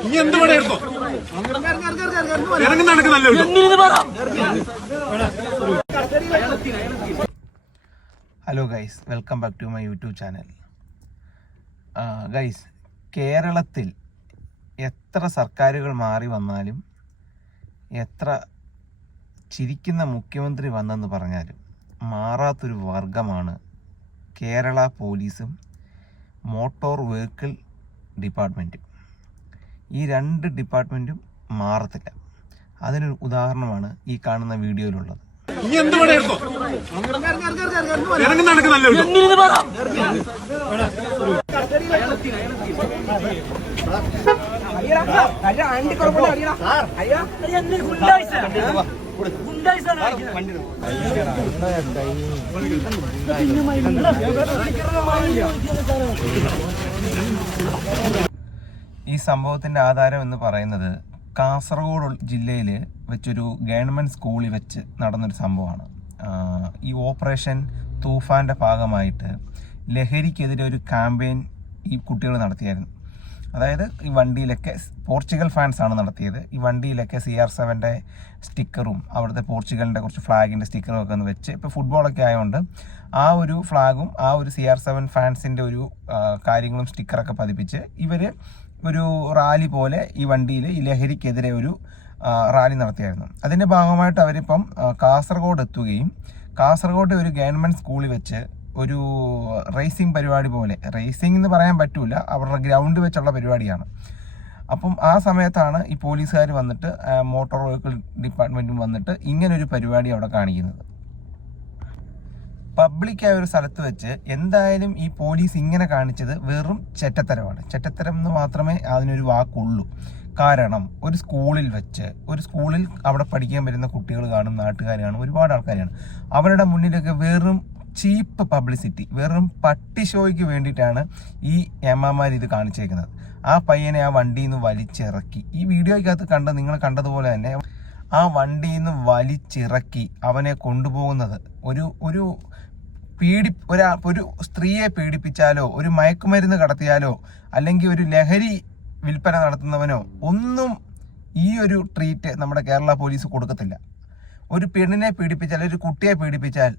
Hello guys, welcome back to my YouTube channel. Guys, കേരളത്തിൽ എത്ര സർക്കാരുകൾ മാറി വന്നാലും, എത്ര ചിരിക്കുന്ന മുഖ്യമന്ത്രി വന്നെന്ന് പറഞ്ഞാലും മാറാത്തൊരു വർഗമാണ് കേരള പോലീസും മോട്ടോർ വെഹിക്കിൾ ഡിപ്പാർട്ട്മെൻറ്റും. ഈ രണ്ട് ഡിപ്പാർട്ട്മെൻറ്റും മാറത്തില്ല. അതിനൊരു ഉദാഹരണമാണ് ഈ കാണുന്ന വീഡിയോയിലുള്ളത്. ഈ സംഭവത്തിന്റെ ആധാരം എന്ന് പറയുന്നത് കാസർഗോഡ് ജില്ലയിൽ വെച്ചൊരു ഗവൺമെൻറ് സ്കൂളിൽ വെച്ച് നടന്നൊരു സംഭവമാണ്. ഈ ഓപ്പറേഷൻ തൂഫാൻ്റെ ഭാഗമായിട്ട് ലഹരിക്കെതിരെ ഒരു ക്യാമ്പയിൻ ഈ കുട്ടികൾ നടത്തിയായിരുന്നു. അതായത് ഈ വണ്ടിയിലൊക്കെ പോർച്ചുഗൽ ഫാൻസാണ് നടത്തിയത്. ഈ വണ്ടിയിലൊക്കെ CR7 സ്റ്റിക്കറും അവിടുത്തെ പോർച്ചുഗലിൻ്റെ കുറച്ച് ഫ്ലാഗിൻ്റെ സ്റ്റിക്കറും ഒക്കെ ഒന്ന് വെച്ച്, ഇപ്പോൾ ഫുട്ബോളൊക്കെ ആയതുകൊണ്ട് ആ ഒരു ഫ്ലാഗും ആ ഒരു CR7 ഫാൻസിൻ്റെ ഒരു കാര്യങ്ങളും സ്റ്റിക്കറൊക്കെ പതിപ്പിച്ച് ഇവർ ഒരു റാലി പോലെ ഈ വണ്ടിയിൽ ഈ ലഹരിക്കെതിരെ ഒരു റാലി നടത്തിയായിരുന്നു. അതിൻ്റെ ഭാഗമായിട്ട് അവരിപ്പം കാസർഗോഡ് എത്തുകയും കാസർഗോഡ് ഒരു ഗവൺമെൻറ് സ്കൂളിൽ വെച്ച് ഒരു റേസിംഗ് പരിപാടി പോലെ, റേസിംഗ് എന്ന് പറയാൻ പറ്റൂല, അവരുടെ ഗ്രൗണ്ട് വെച്ചുള്ള പരിപാടിയാണ്. അപ്പം ആ സമയത്താണ് ഈ പോലീസുകാർ വന്നിട്ട്, മോട്ടോർ വെഹിക്കിൾ ഡിപ്പാർട്ട്മെൻറ്റും വന്നിട്ട് ഇങ്ങനൊരു പരിപാടി അവിടെ കാണിക്കുന്നത്. പബ്ലിക്കായ ഒരു സ്ഥലത്ത് വെച്ച് എന്തായാലും ഈ പോലീസ് ഇങ്ങനെ കാണിച്ചത് വെറും ചെറ്റത്തരമാണ്. ചെറ്റത്തരം എന്ന് മാത്രമേ അതിനൊരു വാക്കുള്ളൂ. കാരണം ഒരു സ്കൂളിൽ വെച്ച്, ഒരു സ്കൂളിൽ അവിടെ പഠിക്കാൻ വരുന്ന കുട്ടികൾ കാണും, നാട്ടുകാർ കാണും, ഒരുപാട് ആൾക്കാർ കാണും. അവരുടെ മുന്നിലൊക്കെ വെറും ചീപ്പ് പബ്ലിസിറ്റി, വെറും പട്ടി ഷോയ്ക്ക് വേണ്ടിയിട്ടാണ് ഈ എമ്മമാർ ഇത് കാണിച്ചേക്കുന്നത്. ആ പയ്യനെ ആ വണ്ടിയിൽ നിന്ന് വലിച്ചിറക്കി, ഈ വീഡിയോയ്ക്കകത്ത് നിങ്ങൾ കണ്ടതുപോലെ തന്നെ ആ വണ്ടിയിൽ നിന്ന് വലിച്ചിറക്കി അവനെ കൊണ്ടുപോകുന്നത് ഒരു സ്ത്രീയെ പീഡിപ്പിച്ചാലോ, ഒരു മയക്കുമരുന്ന് കടത്തിയാലോ, അല്ലെങ്കിൽ ഒരു ലഹരി വിൽപ്പന നടത്തുന്നവനോ ഒന്നും ഈ ഒരു ട്രീറ്റ് നമ്മുടെ കേരള പോലീസ് കൊടുക്കത്തില്ല. ഒരു പെണ്ണിനെ പീഡിപ്പിച്ചാൽ, ഒരു കുട്ടിയെ പീഡിപ്പിച്ചാൽ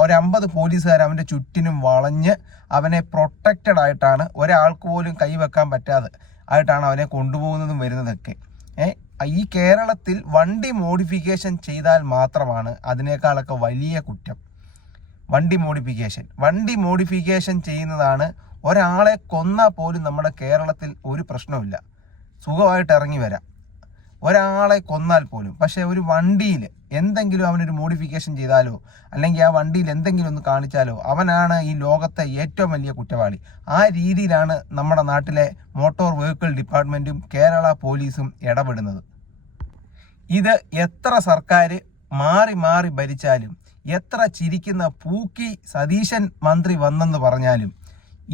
ഒരു 50 പോലീസുകാർ അവൻ്റെ ചുറ്റിനും വളഞ്ഞ് അവനെ പ്രൊട്ടക്റ്റഡ് ആയിട്ടാണ്, ഒരാൾക്ക് പോലും കൈവെക്കാൻ പറ്റാതെ ആയിട്ടാണ് അവനെ കൊണ്ടുപോകുന്നതും വരുന്നതൊക്കെ. ഈ കേരളത്തിൽ വണ്ടി മോഡിഫിക്കേഷൻ ചെയ്താൽ മാത്രമാണ് അതിനേക്കാളൊക്കെ വലിയ കുറ്റം. വണ്ടി മോഡിഫിക്കേഷൻ ചെയ്യുന്നതാണ്. ഒരാളെ കൊന്നാൽ പോലും നമ്മുടെ കേരളത്തിൽ ഒരു പ്രശ്നമില്ല, സുഖമായിട്ട് ഇറങ്ങി വരാം, ഒരാളെ കൊന്നാൽ പോലും. പക്ഷേ ഒരു വണ്ടിയിൽ എന്തെങ്കിലും അവനൊരു മോഡിഫിക്കേഷൻ ചെയ്താലോ, അല്ലെങ്കിൽ ആ വണ്ടിയിൽ എന്തെങ്കിലും ഒന്ന് കാണിച്ചാലോ, അവനാണ് ഈ ലോകത്തെ ഏറ്റവും വലിയ കുറ്റവാളി. ആ രീതിയിലാണ് നമ്മുടെ നാട്ടിലെ മോട്ടോർ വെഹിക്കിൾ ഡിപ്പാർട്ട്മെൻറ്റും കേരള പോലീസും ഇടപെടുന്നത്. ഇത് എത്ര സർക്കാർ മാറി മാറി ഭരിച്ചാലും, എത്ര ചിരിക്കുന്ന പൂക്കി സതീശൻ മന്ത്രി വന്നെന്ന് പറഞ്ഞാലും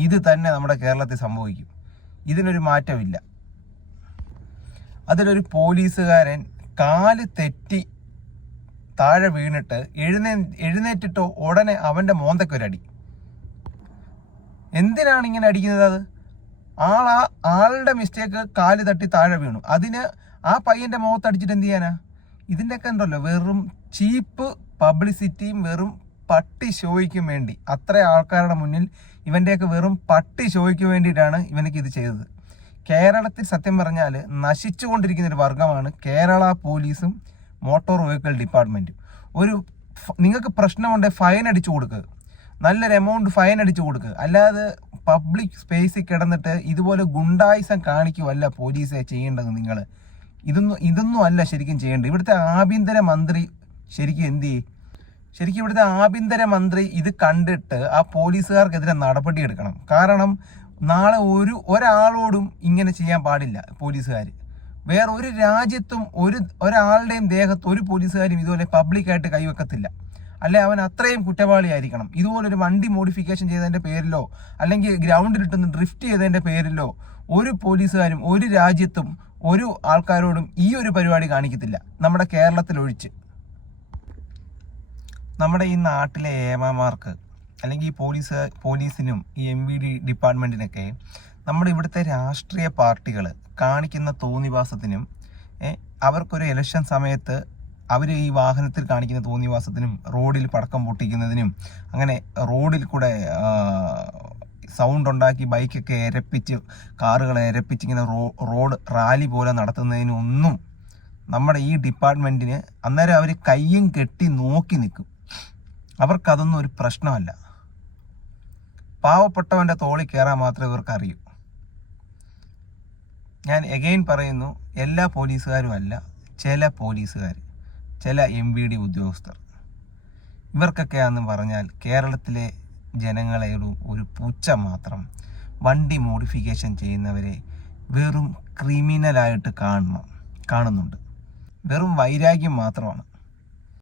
ഇത് തന്നെ നമ്മുടെ കേരളത്തിൽ സംഭവിക്കും. ഇതിനൊരു മാറ്റമില്ല. അതിലൊരു പോലീസുകാരൻ കാല് തെറ്റി താഴെ വീണിട്ട് എഴുന്നേറ്റിട്ടോ ഉടനെ അവൻ്റെ മോന്തക്കൊരടി. എന്തിനാണ് ഇങ്ങനെ അടിക്കുന്നത്? അത് ആളുടെ മിസ്റ്റേക്ക്, കാല് തട്ടി താഴെ വീണു, അതിന് ആ പയ്യൻ്റെ മുഖത്തടിച്ചിട്ട് എന്ത് ചെയ്യാനാ? ഇതിൻ്റെയൊക്കെ ഉണ്ടല്ലോ വെറും ചീപ്പ് പബ്ലിസിറ്റിയും വെറും പട്ടി ഷോയ്ക്കും വേണ്ടി, അത്ര ആൾക്കാരുടെ മുന്നിൽ ഇവൻ്റെയൊക്കെ വെറും പട്ടി ഷോയ്ക്ക് വേണ്ടിയിട്ടാണ് ഇവനക്ക് ഇത് ചെയ്തത്. കേരളത്തിൽ സത്യം പറഞ്ഞാൽ നശിച്ചുകൊണ്ടിരിക്കുന്ന ഒരു വർഗമാണ് കേരള പോലീസും മോട്ടോർ വെഹിക്കിൾ ഡിപ്പാർട്ട്മെൻറ്റും. നിങ്ങൾക്ക് പ്രശ്നമുണ്ടെങ്കിൽ ഫൈൻ അടിച്ചു കൊടുക്കുക, നല്ലൊരു എമൗണ്ട് ഫൈൻ അടിച്ചു കൊടുക്കുക. അല്ലാതെ പബ്ലിക് സ്പേസിൽ കിടന്നിട്ട് ഇതുപോലെ ഗുണ്ടായിസം കാണിക്കുമല്ല പോലീസെ ചെയ്യേണ്ടത്. നിങ്ങൾ ഇതൊന്നും അല്ല ശരിക്കും ചെയ്യേണ്ടത്. ഇവിടുത്തെ ആഭ്യന്തര മന്ത്രി ശരിക്കും എന്ത് ചെയ്യും? ശരിക്കും ഇവിടുത്തെ ആഭ്യന്തര മന്ത്രി ഇത് കണ്ടിട്ട് ആ പോലീസുകാർക്കെതിരെ നടപടിയെടുക്കണം. കാരണം നാളെ ഒരാളോടും ഇങ്ങനെ ചെയ്യാൻ പാടില്ല പോലീസുകാർ. വേറെ ഒരു രാജ്യത്തും ഒരാളുടെയും ദേഹത്ത് ഒരു പോലീസുകാരും ഇതുപോലെ പബ്ലിക്കായിട്ട് കൈവെക്കത്തില്ല. അല്ലെ അവൻ അത്രയും കുറ്റവാളിയായിരിക്കണം. ഇതുപോലൊരു വണ്ടി മോഡിഫിക്കേഷൻ ചെയ്തതിൻ്റെ പേരിലോ, അല്ലെങ്കിൽ ഗ്രൗണ്ടിലിട്ടൊന്ന് ഡ്രിഫ്റ്റ് ചെയ്തതിൻ്റെ പേരിലോ ഒരു പോലീസുകാരും ഒരു രാജ്യത്തും ഒരു ആൾക്കാരോടും ഈ ഒരു പരിപാടി കാണിക്കത്തില്ല, നമ്മുടെ കേരളത്തിൽ ഒഴിച്ച്. നമ്മുടെ ഈ നാട്ടിലെ ഏമാമാർക്ക്, അല്ലെങ്കിൽ ഈ പോലീസിനും ഈ MVD ഡിപ്പാർട്ട്മെൻറ്റിനൊക്കെ നമ്മുടെ ഇവിടുത്തെ രാഷ്ട്രീയ പാർട്ടികൾ കാണിക്കുന്ന തോന്നിവാസത്തിനും അവർക്കൊരു ഇലക്ഷൻ സമയത്ത് അവർ ഈ വാഹനത്തിൽ കാണിക്കുന്ന തോന്നിവാസത്തിനും റോഡിൽ പടക്കം പൊട്ടിക്കുന്നതിനും അങ്ങനെ റോഡിൽ കൂടെ സൗണ്ട് ഉണ്ടാക്കി ബൈക്കൊക്കെ എരപ്പിച്ച് കാറുകളെ എരപ്പിച്ച് ഇങ്ങനെ റോഡ് റാലി പോലെ നടത്തുന്നതിനൊന്നും നമ്മുടെ ഈ ഡിപ്പാർട്ട്മെൻറ്റിന് അന്നേരം അവർ കയ്യും കെട്ടി നോക്കി നിൽക്കും. അവർക്കതൊന്നും ഒരു പ്രശ്നമല്ല. പാവപ്പെട്ടവൻ്റെ തോളിൽ കയറാൻ മാത്രമേ ഇവർക്ക് അറിയൂ. ഞാൻ എഗെയിൻ പറയുന്നു, എല്ലാ പോലീസുകാരും അല്ല, ചില പോലീസുകാർ, ചില MVD ഉദ്യോഗസ്ഥർ, ഇവർക്കൊക്കെയാണെന്ന് പറഞ്ഞാൽ കേരളത്തിലെ ജനങ്ങളെ ഒരു പുച്ഛ മാത്രം. വണ്ടി മോഡിഫിക്കേഷൻ ചെയ്യുന്നവരെ വെറും ക്രിമിനലായിട്ട് കാണുന്നുണ്ട്. വെറും വൈരാഗ്യം മാത്രമാണ്.